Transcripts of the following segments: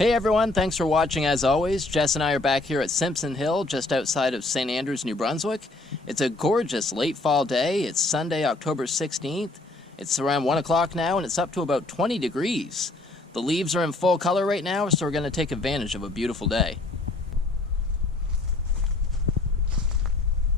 Hey everyone, thanks for watching as always. Jess and I are back here at Simpson Hill, just outside of St. Andrews, New Brunswick. It's a gorgeous late fall day. It's Sunday, October 16th. It's around 1 o'clock now and it's up to about 20 degrees. The leaves are in full color right now, so we're going to take advantage of a beautiful day.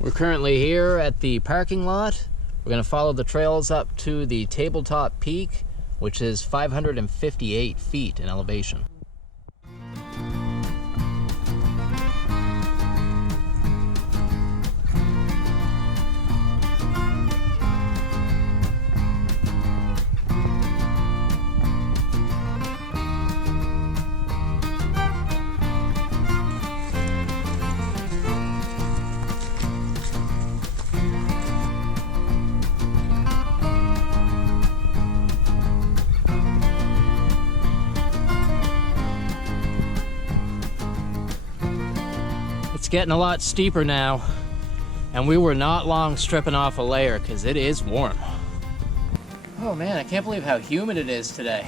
We're currently here at the parking lot. We're going to follow the trails up to the tabletop peak, which is 558 feet in elevation. It's getting a lot steeper now, and we were not long stripping off a layer because it is warm. Oh man, I can't believe how humid it is today.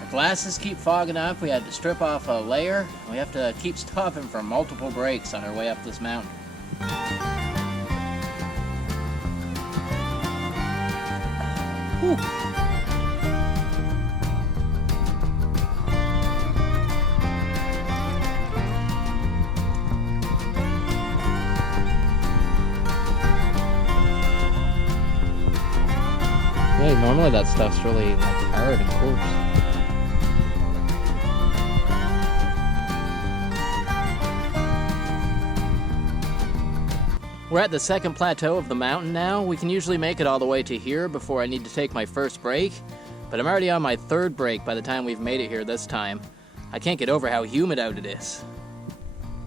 Our glasses keep fogging up, we had to strip off a layer. We have to keep stopping for multiple breaks on our way up this mountain. Whew. Yeah, normally that stuff's really hard and coarse. We're at the second plateau of the mountain now. We can usually make it all the way to here before I need to take my first break, but I'm already on my third break by the time we've made it here this time. I can't get over how humid out it is.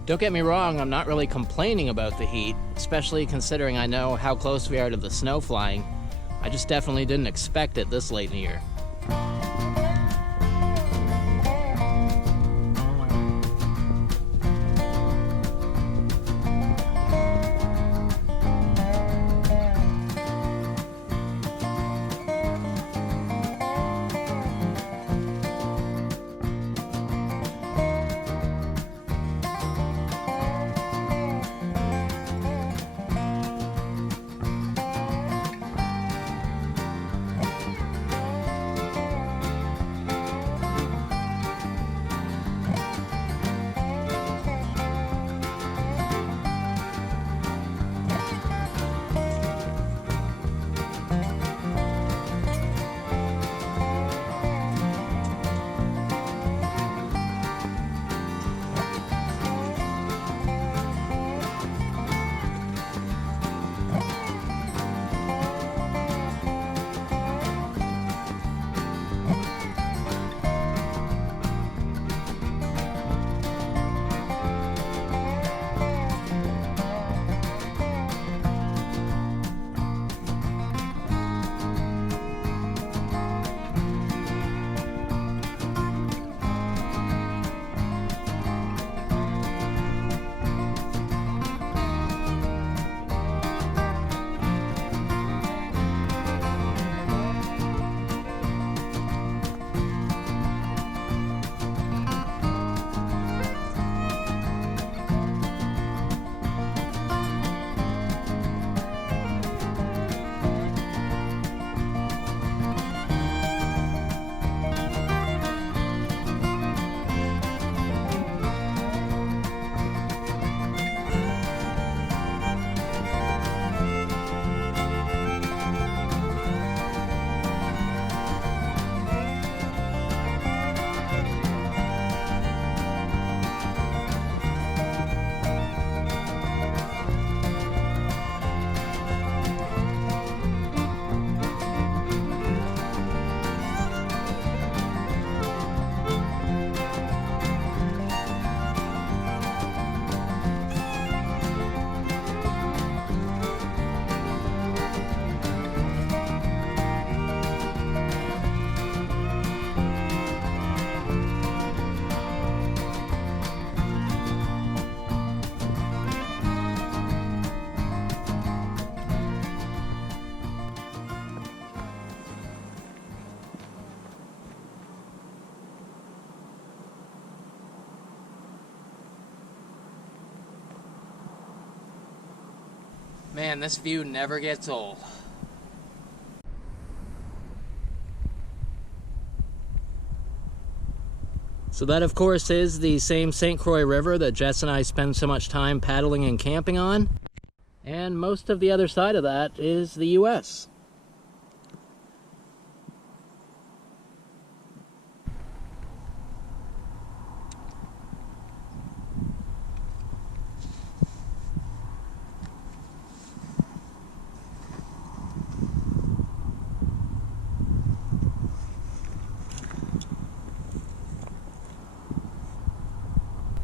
Don't get me wrong, I'm not really complaining about the heat, especially considering I know how close we are to the snow flying. I just definitely didn't expect it this late in the year. Man, this view never gets old. So that, of course, is the same St. Croix River that Jess and I spend so much time paddling and camping on. And most of the other side of that is the U.S.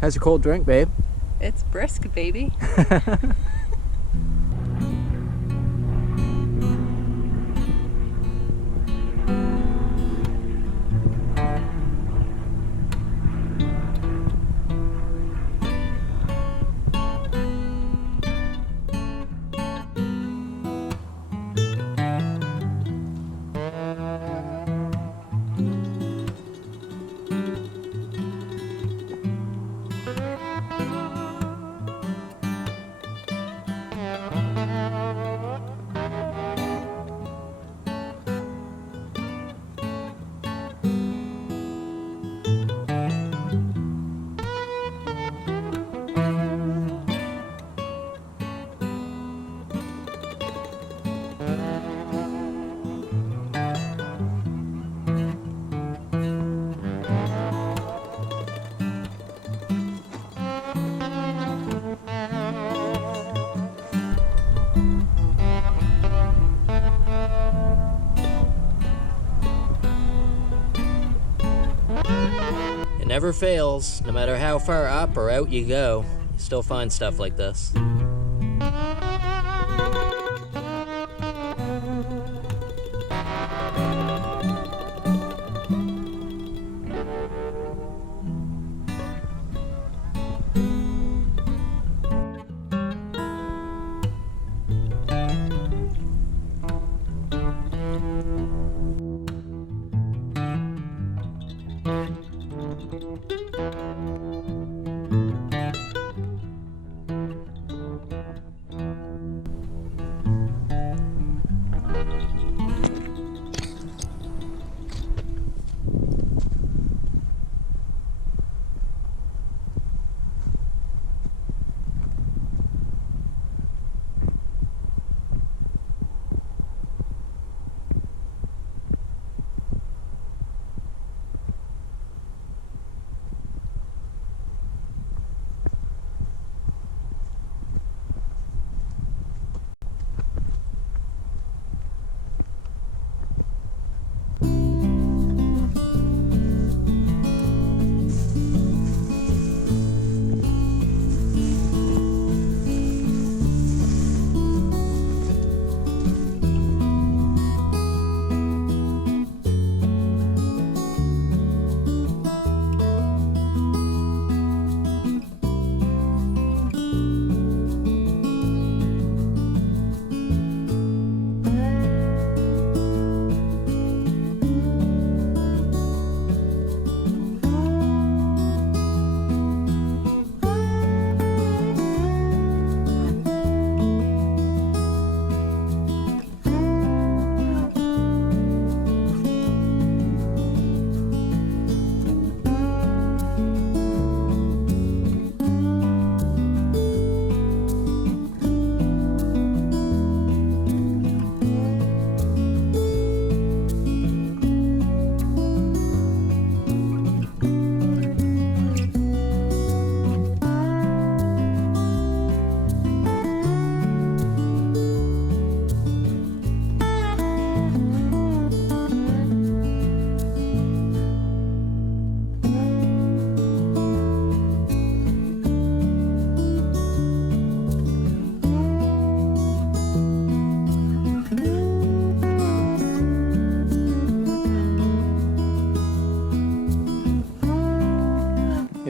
How's your cold drink, babe? It's brisk, baby. It never fails. No matter how far up or out you go, you still find stuff like this.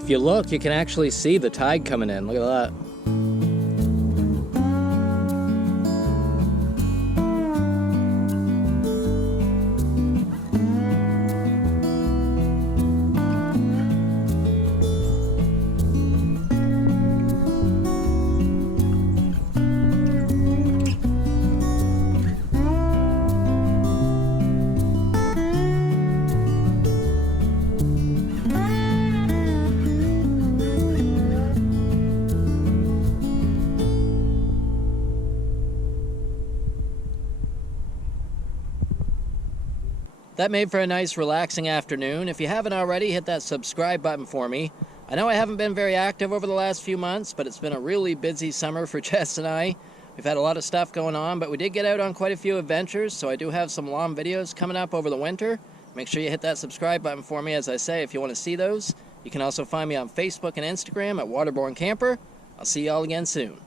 If you look, you can actually see the tide coming in. Look at that. That made for a nice relaxing afternoon. If you haven't already, hit that subscribe button for me. I know I haven't been very active over the last few months, but it's been a really busy summer for Jess and I. We've had a lot of stuff going on, but we did get out on quite a few adventures, so I do have some long videos coming up over the winter. Make sure you hit that subscribe button for me, as I say, if you want to see those. You can also find me on Facebook and Instagram at Waterborne Camper. I'll see you all again soon.